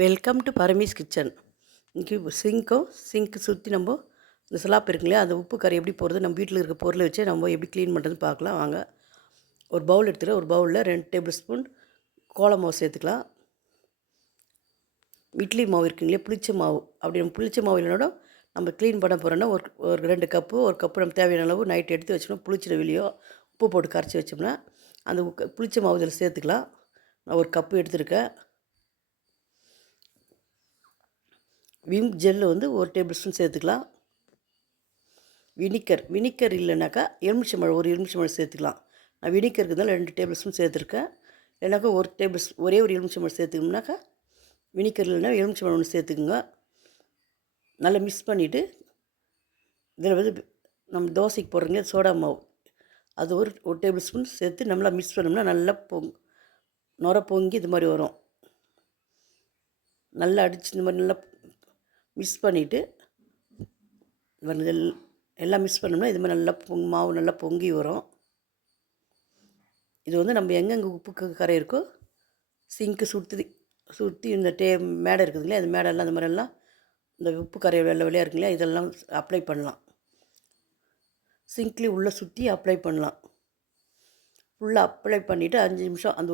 Welcome to பரமீஸ் kitchen இன்றைக்கி சிங்க்கும் சிங்க்கு சுற்றி நம்ம இந்த சிலாப் இருக்குங்களே இல்லையா அந்த உப்பு கறி எப்படி போகிறது நம்ம வீட்டில் இருக்க பொருளை வச்சு நம்ம எப்படி க்ளீன் பண்ணுறதுன்னு பார்க்கலாம். வாங்க. ஒரு பவுல் எடுத்துகிட்டு ஒரு பவுலில் ரெண்டு டேபிள் ஸ்பூன் கோல மாவு சேர்த்துக்கலாம். இட்லி மாவு இருக்குங்களே புளிச்ச மாவு. அப்படி நம்ம புளிச்ச மாவு இல்லைனாலும் நம்ம க்ளீன் பண்ண போகிறோன்னா ஒரு ஒரு ரெண்டு கப்பு ஒரு கப்பு நம்ம தேவையான அளவு நைட் எடுத்து வச்சோம்னா புளிச்சிட வெளியோ உப்பு போட்டு கரைச்சி வச்சோம்னா அந்த புளிச்ச மாவு இதில் சேர்த்துக்கலாம். நான் ஒரு கப்பு எடுத்துருக்கேன். விம் ஜெல்லு வந்து ஒரு டேபிள் ஸ்பூன் சேர்த்துக்கலாம். வினிக்கர் வினிக்கர் இல்லைனாக்கா எலுமிச்சம்பழம் ஒரு எலுமிச்சம்பழம் சேர்த்துக்கலாம். நான் வினிக்கருக்கு தான் ரெண்டு டேபிள் ஸ்பூன் சேர்த்துருக்கேன். இல்லைனாக்கா ஒரு டேபிள் ஒரே ஒரு எலுமிச்சம்பழம் சேர்த்துக்கணும்னாக்கா வினிக்கர் இல்லைன்னா எலுமிச்சம்பழம் ஒன்று சேர்த்துக்குங்க. நல்லா மிக்ஸ் பண்ணிவிட்டு இதில் வந்து நம்ம தோசைக்கு போடுறீங்க சோடா மாவு. அது ஒரு ஒரு டேபிள் ஸ்பூன் சேர்த்து நல்லா மிக்ஸ் பண்ணோம்னா நல்லா பொங் நுர பொங்கி இது மாதிரி வரும். நல்லா அடித்து இந்த மாதிரி நல்லா மிக்ஸ் பண்ணிவிட்டு எல்லாம் மிக்ஸ் பண்ணோம்னா இது மாதிரி நல்லா பொங் மாவு நல்லா பொங்கி வரும். இது வந்து நம்ம எங்கெங்கே உப்பு கரை இருக்கோ சிங்க்கு சுற்றி சுற்றி இந்த டே மேடை இருக்குது இல்லையா அந்த மேடெல்லாம் அந்த மாதிரிலாம் இந்த உப்பு கரை வெள்ளை வெளியாக இருக்கு இல்லையா இதெல்லாம் அப்ளை பண்ணலாம். சிங்க்லேயும் உள்ளே சுற்றி அப்ளை பண்ணலாம். ஃபுல்லாக அப்ளை பண்ணிவிட்டு அஞ்சு நிமிஷம் அந்த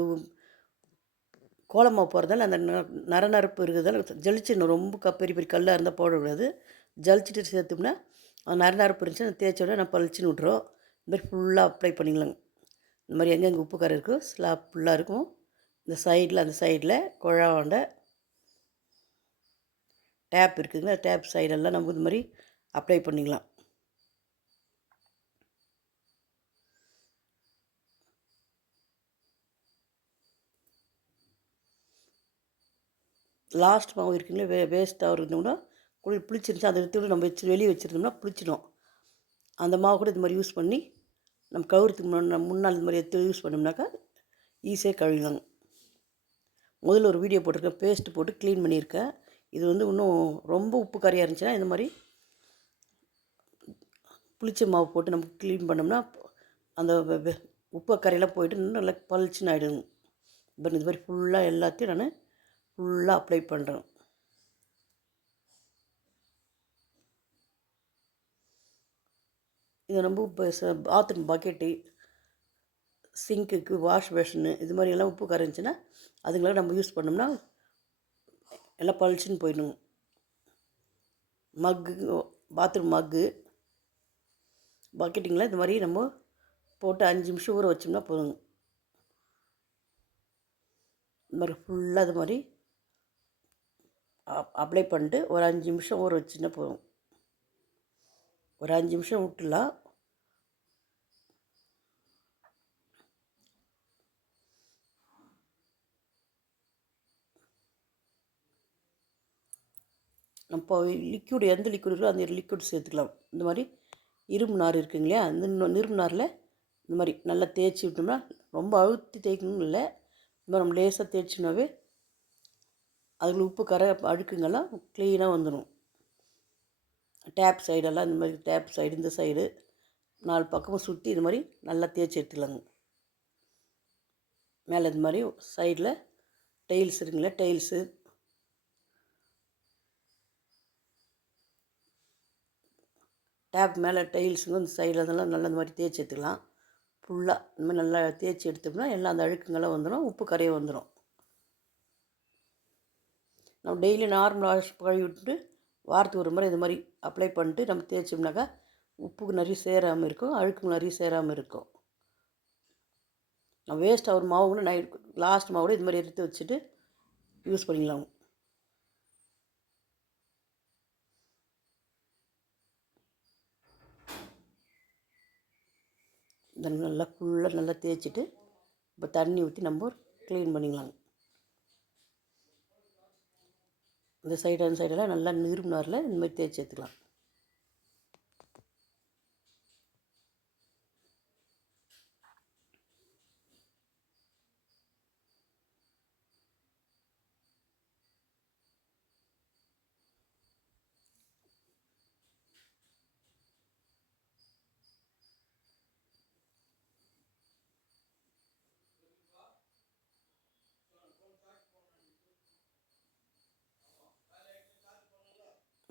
கோலமாக போகிறதால அந்த ந- நரநரப்பு இருக்கிறதால ஜலிச்சிடணும் ரொம்ப க பெரிய பெரிய கல்லாக இருந்தால் போடக்கூடாது ஜலிச்சிட்டு சேர்த்தோம்னா அந்த நரநரப்பு அந்த தேய்ச்சோட நான் பளிச்சுன்னு விட்றோம் இந்த மாதிரி ஃபுல்லாக அப்ளை பண்ணிக்கலாங்க. இந்த மாதிரி எங்கெங்கே உப்பு கரை இருக்கோ ஸ்லாப் ஃபுல்லாக இருக்கும். இந்த சைடில் அந்த சைடில் குழாவாண்ட டேப் இருக்குதுங்க டேப் சைடெல்லாம் நம்ம இந்த மாதிரி அப்ளை பண்ணிக்கலாம். லாஸ்ட் மாவு இருக்குங்களே வே வேஸ்ட்டாக இருந்தோம்னா குளி புளிச்சிருந்துச்சு அதை எடுத்து நம்ம வச்சு வெளியே வச்சுருந்தோம்னா புளிச்சிடும். அந்த மாவு கூட இது மாதிரி யூஸ் பண்ணி நம்ம கழுவுறதுக்கு முன்னாடி முன்னால் இந்த மாதிரி எடுத்து யூஸ் பண்ணோம்னாக்கா ஈஸியாக கழுவிடலாங்க முதல்ல ஒரு வீடியோ போட்டிருக்கேன் பேஸ்ட் போட்டு க்ளீன் பண்ணியிருக்கேன். இது வந்து இன்னும் ரொம்ப உப்பு கரையாக இருந்துச்சுன்னா இந்த மாதிரி புளிச்ச மாவு போட்டு நம்ம க்ளீன் பண்ணோம்னா அந்த உப்பு கரையெல்லாம் போயிட்டு இன்னும் நல்லா பளிச்சுன்னு ஆகிடுங்க இப்போ இது மாதிரி ஃபுல்லாக எல்லாத்தையும் நான் ஃபுல்லாக அப்ளை பண்ணுறோம் இது ரொம்ப இப்போ பாத்ரூம் பக்கெட்டு சிங்க்குக்கு வாஷ் பேஷனு இது மாதிரி எல்லாம் உப்பு கரைஞ்சின்னா அதுங்களாம் நம்ம யூஸ் பண்ணோம்னா எல்லாம் பளிச்சுன்னு போயிடும். மக்கு பாத்ரூம் மக்கு பக்கெட்டுங்களாம் இது மாதிரி நம்ம போட்டு அஞ்சு நிமிஷம் ஊற வச்சோம்னா போதும். இது மாதிரி ஃபுல்லாக இது மாதிரி அப்ளை பண்ணிட்டு ஒரு அஞ்சு நிமிஷம் ஊற வச்சுன்னா போதும். ஒரு அஞ்சு நிமிஷம் விட்டுலாம் நம்ம லிக்விட் எந்த லிக்விட் இருக்கோ அந்த லிக்யூட் சேர்த்துக்கலாம். இந்த மாதிரி இரும்பு நார் இருக்குங்க இல்லையா? அந்த இன்னும் இரும்பு நாரில் இந்த மாதிரி நல்லா தேய்ச்சி விட்டோம்னா ரொம்ப அழுத்தி தேய்க்கணும் இல்லை. இந்த மாதிரி நம்ம லேசாக தேய்ச்சினாவே அதில் உப்பு கரை அழுக்குங்கெல்லாம் க்ளீனாக வந்துடும் டேப் சைடெல்லாம் இந்த மாதிரி டேப் சைடு இந்த சைடு நாலு பக்கமும் சுற்றி இது மாதிரி நல்லா தேய்ச்சி எடுத்துக்கலாங்க. மேலே இது மாதிரி சைடில் டைல்ஸ் இருக்குங்களா டைல்ஸு டேப் மேலே டைல்ஸுங்க இந்த சைடில் அதெல்லாம் நல்லா இந்த மாதிரி தேய்ச்சி எடுத்துக்கலாம். ஃபுல்லாக இந்த மாதிரி நல்லா தேய்ச்சி எடுத்தோம்னா எல்லாம் அந்த அழுக்குங்கெல்லாம் வந்துடும் உப்பு கரையை வந்துடும் நம்ம டெய்லி நார்மல் வாஷ் கழுவி விட்டுட்டு வாரத்துக்கு ஒரு முறை இது மாதிரி அப்ளை பண்ணிட்டு நம்ம தேய்ச்சோம்னாக்கா உப்புக்கு நிறைய சேராமல் இருக்கும் அழுக்கு நிறைய சேராமல் இருக்கும். நம்ம வேஸ்ட் ஆகிற மாவு கூட நைட் லாஸ்ட் மாவு கூட இது மாதிரி எடுத்து வச்சுட்டு யூஸ் பண்ணிக்கலாம். இந்த நல்லா ஃபுல்லாக நல்லா தேய்ச்சிட்டு இப்போ தண்ணி ஊற்றி நம்ம க்ளீன் பண்ணிக்கலாங்க இந்த சைடு அந்த சைடெல்லாம் நல்லா நீரும் இந்த மாதிரி தேய்ச்சி எடுத்துக்கலாம்.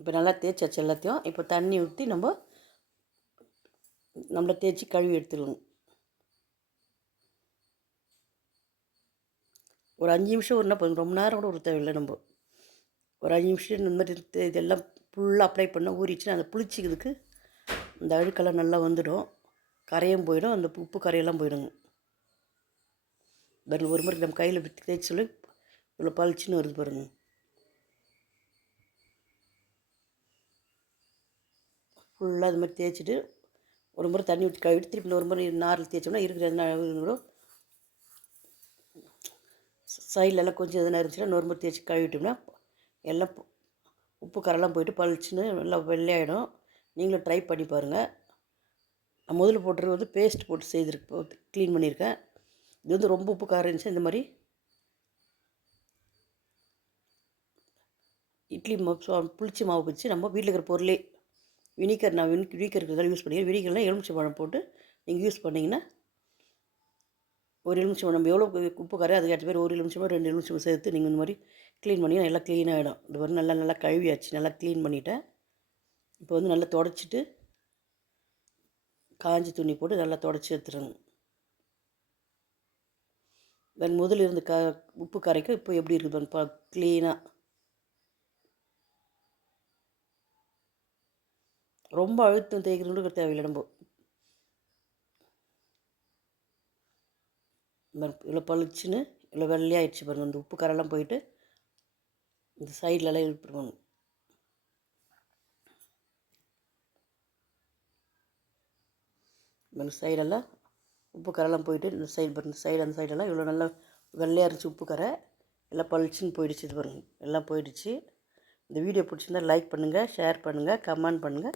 இப்போ நல்லா தேய்ச்சாச்சு எல்லாத்தையும். இப்போ தண்ணி ஊற்றி நம்ம நம்மளை தேய்ச்சி கழுவி எடுத்துடணும். ஒரு அஞ்சு நிமிஷம் ஒரு போதும். ரொம்ப நேரம் கூட ஒரு தேவையில்லை நம்ம. ஒரு அஞ்சு நிமிஷம் இந்த மாதிரி இதெல்லாம் ஃபுல்லாக அப்ளை பண்ண ஊறிச்சுன்னா அந்த புளிச்சிக்கிறதுக்கு இந்த அழுக்கெல்லாம் நல்லா வந்துடும். கரையும் போயிடும். அந்த உப்பு கரையெல்லாம் போயிடுங்க. பாருங்கள் ஒரு முறை நம்ம கையில் தேய்ச்சி சொல்லி. இவ்வளோ பளிச்சுன்னு வருது பாருங்க. ஃபுல்லாக அது மாதிரி தேய்ச்சிட்டு ஒரு முறை தண்ணி ஊற்றி கழுவிட்டு திருப்பி ஒரு முறை நாரில் தேய்ச்சோம்னா இருக்கிற எதனா கூட சைடில் எல்லாம் கொஞ்சம் எதனா இருந்துச்சுன்னா இன்னொரு முறை தேய்ச்சி கழுவிட்டோம்னா எல்லாம் உப்பு கரெல்லாம் போயிட்டு பளிச்சுன்னு நல்லா வெள்ளையாயிடும். நீங்களும் ட்ரை பண்ணி பாருங்கள் நான் முதல்ல போட்டுறது வந்து பேஸ்ட் போட்டு செய்திருக்கு க்ளீன் பண்ணியிருக்கேன். இது வந்து ரொம்ப உப்பு காரம் இருந்துச்சு இந்த மாதிரி இட்லி மாவு புளிச்சி மாவு வச்சு நம்ம வீட்டில் இருக்கிற பொருளே வினிகர் நான் வினி வினிகர் யூஸ் பண்ணிக்கிறேன். வினிகர்லாம் எலுமிச்சை பழம் போட்டு நீங்கள் யூஸ் பண்ணிங்கன்னா ஒரு எலுமிச்சை நம்ம எவ்வளோ உப்பு கரை அதுக்கேற்ற மாதிரி ஒரு எலுமிச்சம் ரெண்டு எலுமிச்சம் சேர்த்து நீங்கள் இந்த மாதிரி க்ளீன் பண்ணி நல்லா க்ளீனாகிடும் இது மாதிரி நல்லா நல்லா கழுவியாச்சு. நல்லா க்ளீன் பண்ணிட்டேன். இப்போ வந்து நல்லா தொடச்சிட்டு காஞ்சி துணி போட்டு நல்லா தொடச்சி எடுத்துருங்க தென் முதல்ல இருந்து க உப்பு கரைக்கும் இப்போ எப்படி இருக்குது க்ளீனாக ரொம்ப அழுத்தம் தேய்க்கிறதுக்கு தேவையில்லை நம்ம. இவ்வளோ பளிச்சுன்னு இவ்வளோ வெள்ளையாயிடுச்சு பாருங்கள் இந்த உப்பு கரெல்லாம் போயிட்டு இந்த சைட்லலாம் இழுப்பிடுவாங்க இந்த சைடெல்லாம் உப்பு கரெல்லாம் போயிட்டு இந்த சைடு பாருங்க சைடு அந்த சைடெல்லாம் இவ்வளோ நல்லா வெள்ளையாக இருந்துச்சு உப்பு கரை. எல்லாம் பளிச்சுன்னு போயிடுச்சு இது பாருங்கள் எல்லாம் போயிடுச்சு. இந்த வீடியோ பிடிச்சிருந்தா லைக் பண்ணுங்கள் ஷேர் பண்ணுங்கள் கமெண்ட் பண்ணுங்கள்